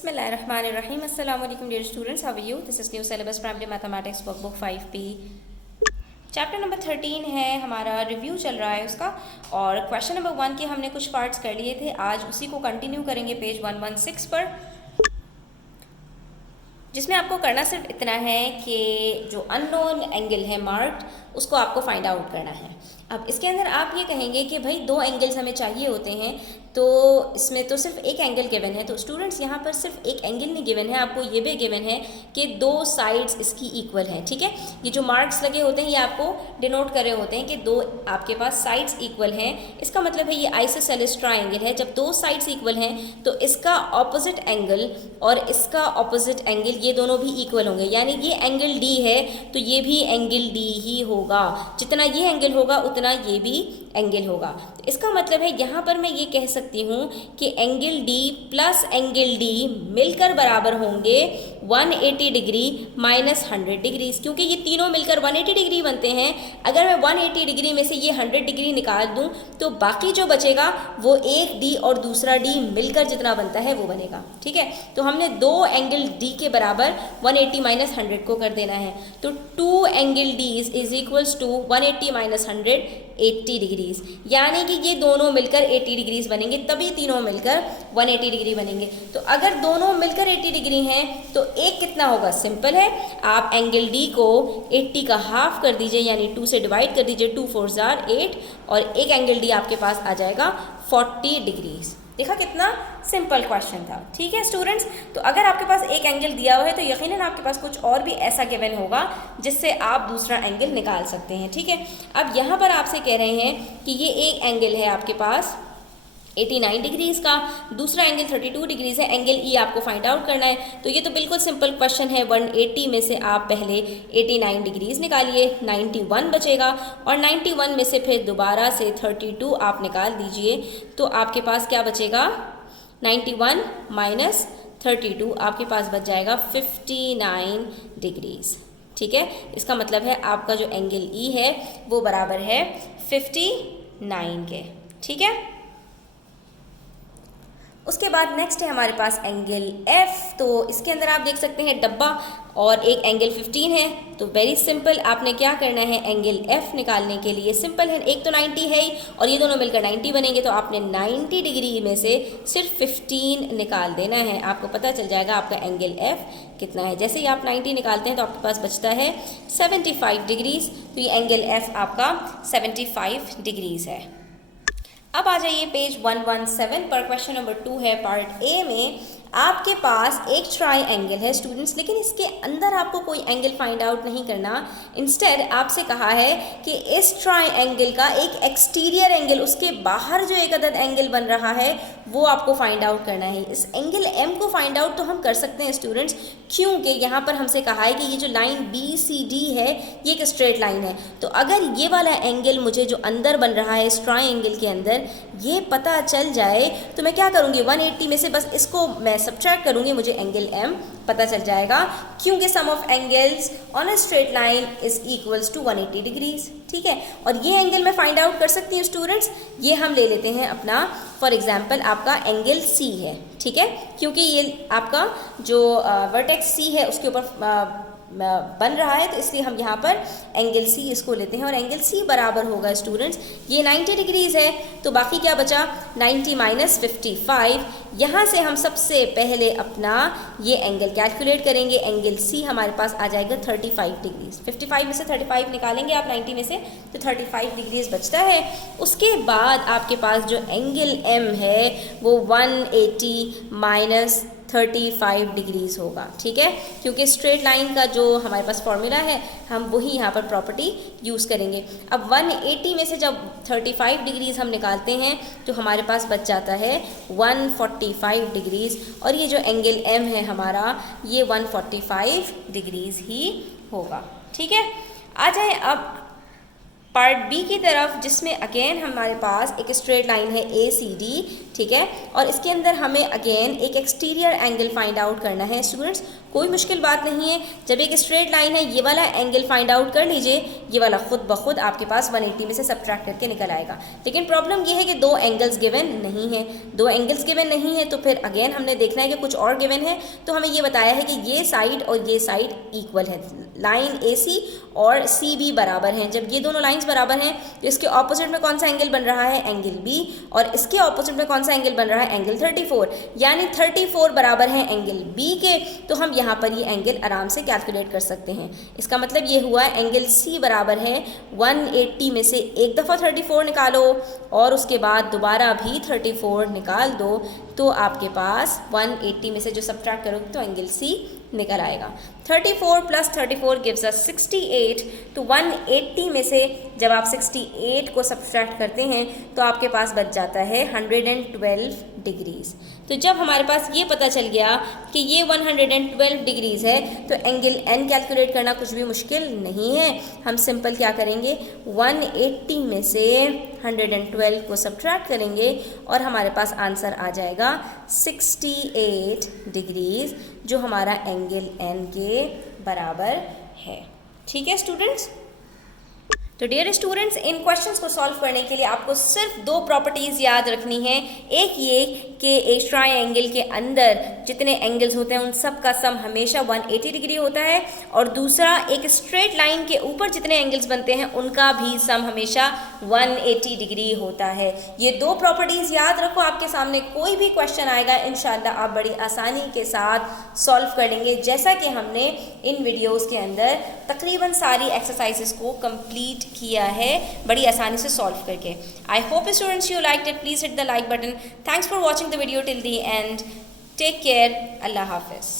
Bismillahirrahmanirrahim. Assalamu alaikum dear students. How are you? This is new syllabus primary mathematics workbook 5P. Chapter number 13 है हमारा, review चल रहा है उसका, और क्वेश्चन नंबर 1 के हमने कुछ पार्ट्स कर लिए थे। आज उसी को कंटिन्यू करेंगे पेज 116 पर, जिसमें आपको करना सिर्फ इतना है कि जो अननोन एंगल है मार्क्ड उसको आपको फाइंड आउट करना है। अब इसके अंदर आप ये कहेंगे कि भाई दो एंगल्स हमें चाहिए होते हैं, तो इसमें तो सिर्फ एक एंगल गिवन है। तो स्टूडेंट्स यहाँ पर सिर्फ एक एंगल नहीं गिवन है, आपको ये भी गिवन है कि दो साइड्स इसकी इक्वल हैं। ठीक है, ये जो मार्क्स लगे होते हैं ये आपको डिनोट कर रहे होते हैं कि दो आपके पास साइड्स इक्वल हैं। इसका मतलब है ये आइसोसेलेस ट्राइंगल है। जब दो साइड्स इक्वल हैं तो इसका ऑपोजिट एंगल और इसका ऑपोजिट एंगल ये दोनों भी इक्वल होंगे, यानी ये एंगल डी है तो ये भी एंगल डी ही होगा। जितना ये एंगल होगा उतना ये भी एंगल होगा। तो इसका मतलब है यहाँ पर मैं ये कह सकती हूँ कि angle D plus angle D मिलकर बराबर होंगे 180 डिग्री माइनस 100 डिग्री, क्योंकि ये तीनों मिलकर 180 डिग्री बनते हैं। अगर मैं 180 डिग्री में से ये 100 डिग्री निकाल दूँ तो बाकी जो बचेगा वो एक डी और दूसरा डी मिलकर जितना बनता है वो बनेगा। ठीक है, तो हमने दो एंगल डी के बराबर 180 माइनस 100 को कर देना है। तो 2 angle D is equals to 180 minus 100 80 degrees, यानी कि ये दोनों मिलकर 80 डिग्रीज बनेंगे, तभी तीनों मिलकर 180 डिग्री बनेंगे। तो अगर दोनों मिलकर 80 डिग्री हैं तो एक कितना होगा, सिंपल है, आप एंगल डी को 80 का हाफ कर दीजिए, यानी 2 से डिवाइड कर दीजिए, 2 4 जार 8, और एक एंगल डी आपके पास आ जाएगा 40 डिग्रीज। देखा कितना सिंपल क्वेश्चन था। ठीक है स्टूडेंट्स, तो अगर आपके पास एक एंगल दिया हुआ है तो यकीनन आपके पास कुछ और भी ऐसा गिवन होगा जिससे आप दूसरा एंगल निकाल सकते हैं। ठीक है, अब यहाँ पर आपसे कह रहे हैं कि ये एक एंगल है आपके पास 89 डिग्रीज का, दूसरा एंगल 32 डिग्रीज है, एंगल ई आपको फाइंड आउट करना है। तो ये तो बिल्कुल सिंपल क्वेश्चन है। 180 में से आप पहले 89 डिग्रीज निकालिए, 91 बचेगा, और 91 में से फिर दोबारा से 32 आप निकाल दीजिए, तो आपके पास क्या बचेगा, 91 माइनस 32 आपके पास बच जाएगा 59 डिग्रीज। ठीक है, इसका मतलब है आपका जो एंगल ई है वो बराबर है 59 के। ठीक है, उसके बाद नेक्स्ट है हमारे पास एंगल एफ। तो इसके अंदर आप देख सकते हैं डब्बा और एक एंगल 15 है। तो वेरी सिंपल, आपने क्या करना है, एंगल एफ निकालने के लिए सिंपल है, एक तो 90 है और ये दोनों मिलकर 90 बनेंगे, तो आपने 90 डिग्री में से सिर्फ 15 निकाल देना है। आपको पता चल जाएगा आपका एंगल एफ कितना है। जैसे ही आप 90 निकालते हैं तो आपके पास बचता है 75 डिग्रीज। तो ये एंगल एफ आपका 75 डिग्रीज है। अब आ जाइए पेज 117 पर, क्वेश्चन नंबर 2 है पार्ट ए में। आपके पास एक ट्राइंगल है स्टूडेंट्स, लेकिन इसके अंदर आपको कोई एंगल फाइंड आउट नहीं करना। इंस्टेड आपसे कहा है कि इस ट्राइंगल का एक एक्सटीरियर एंगल, उसके बाहर जो एक अदद एंगल बन रहा है वो आपको फाइंड आउट करना है। इस एंगल एम को फाइंड आउट तो हम कर सकते हैं स्टूडेंट्स, क्योंकि यहाँ पर हमसे कहा है कि ये जो लाइन बी सी डी है ये एक स्ट्रेट लाइन है। तो अगर ये वाला एंगल मुझे जो अंदर बन रहा है इस ट्राइंगल के अंदर ये पता चल जाए तो मैं क्या करूँगी, 180 में से बस इसको मैं सब्ट्रैक्ट करूँगी, मुझे एंगल एम पता चल जाएगा, क्योंकि sum of angles on a straight line is equals to 180 degrees. ठीक है, और ये एंगल मैं फाइंड आउट कर सकती हूँ स्टूडेंट्स। ये हम ले लेते हैं अपना, फॉर एग्जाम्पल आपका एंगल सी है। ठीक है, क्योंकि ये आपका जो वर्टेक्स सी है उसके ऊपर बन रहा है, तो इसलिए हम यहाँ पर एंगल सी इसको लेते हैं, और एंगल सी बराबर होगा स्टूडेंट्स, ये 90 डिग्रीज है, तो बाकी क्या बचा 90 माइनस 55। यहाँ से हम सबसे पहले अपना ये एंगल कैलकुलेट करेंगे। एंगल सी हमारे पास आ जाएगा 35 डिग्रीज। 55 में से 35 निकालेंगे आप 90 में से, तो 35 डिग्रीज बचता है। उसके बाद आपके पास जो एंगल एम है वो 180 माइनस 35 डिग्रीज होगा। ठीक है, क्योंकि स्ट्रेट लाइन का जो हमारे पास फॉर्मूला है हम वही यहाँ पर प्रॉपर्टी यूज़ करेंगे। अब 180 में से जब 35 डिग्रीज हम निकालते हैं तो हमारे पास बच जाता है 145 डिग्रीज, और ये जो एंगल एम है हमारा ये 145 डिग्रीज ही होगा। ठीक है, आ जाए अब पार्ट बी की तरफ, जिसमें अगेन हमारे पास एक स्ट्रेट लाइन है ACD, ठीक है, और इसके अंदर हमें अगेन एक एक्सटीरियर एंगल फाइंड आउट करना है। स्टूडेंट्स कोई मुश्किल बात नहीं है, जब एक स्ट्रेट लाइन है ये वाला एंगल फाइंड आउट कर लीजिए, ये वाला खुद ब खुद आपके पास 180 में से सब्ट्रैक्ट करके निकल आएगा। लेकिन प्रॉब्लम ये है कि दो एंगल्स गिवन नहीं है, दो एंगल्स गिवन नहीं है तो फिर अगेन हमने देखना है कि कुछ और गिवन है। तो हमें ये बताया है कि ये साइड और ये साइड इक्वल है, लाइन AC और CB बराबर हैं। जब ये दोनों लाइंस बराबर हैं तो इसके ऑपोजिट में कौन सा एंगल बन रहा है, एंगल B, और इसके ऑपोजिट में कौन सा एंगल बन रहा है, एंगल 34, यानी 34 बराबर है एंगल B के। तो हम यहाँ पर ये एंगल आराम से कैलकुलेट कर सकते हैं। इसका मतलब ये हुआ एंगल C बराबर है 180 में से एक दफ़ा 34 निकालो और उसके बाद दोबारा भी 34 निकाल दो, तो आपके पास 180 में से जो सब्ट्रैक्ट करोगे तो एंगल C निकल आएगा। 34 प्लस 34 गिव्स अस 68। तो 180 में से जब आप 68 को सब्ट्रैक्ट करते हैं तो आपके पास बच जाता है 112 डिग्रीज। तो जब हमारे पास ये पता चल गया कि ये 112 डिग्रीज है तो एंगल N कैलकुलेट करना कुछ भी मुश्किल नहीं है। हम सिंपल क्या करेंगे, 180 में से 112 को सब्ट्रैक्ट करेंगे और हमारे पास आंसर आ जाएगा 68 डिग्रीज, जो हमारा एंगल N के बराबर है। ठीक है स्टूडेंट्स। तो डियर स्टूडेंट्स, इन क्वेश्चंस को सॉल्व करने के लिए आपको सिर्फ दो प्रॉपर्टीज़ याद रखनी है। एक ये कि एक ट्रायंगल के अंदर जितने एंगल्स होते हैं उन सब का सम हमेशा 180 डिग्री होता है, और दूसरा एक स्ट्रेट लाइन के ऊपर जितने एंगल्स बनते हैं उनका भी सम हमेशा 180 डिग्री होता है। ये दो प्रॉपर्टीज़ याद रखो, आपके सामने कोई भी क्वेश्चन आएगा इंशाल्लाह आप बड़ी आसानी के साथ सॉल्व कर लेंगे, जैसा कि हमने इन वीडियोज़ के अंदर तकरीबन सारी एक्सरसाइजेस को कंप्लीट किया है बड़ी आसानी से सॉल्व करके। I hope students you liked it, please hit the like button. Thanks for watching the video till the end. Take care, अल्लाह हाफिज़।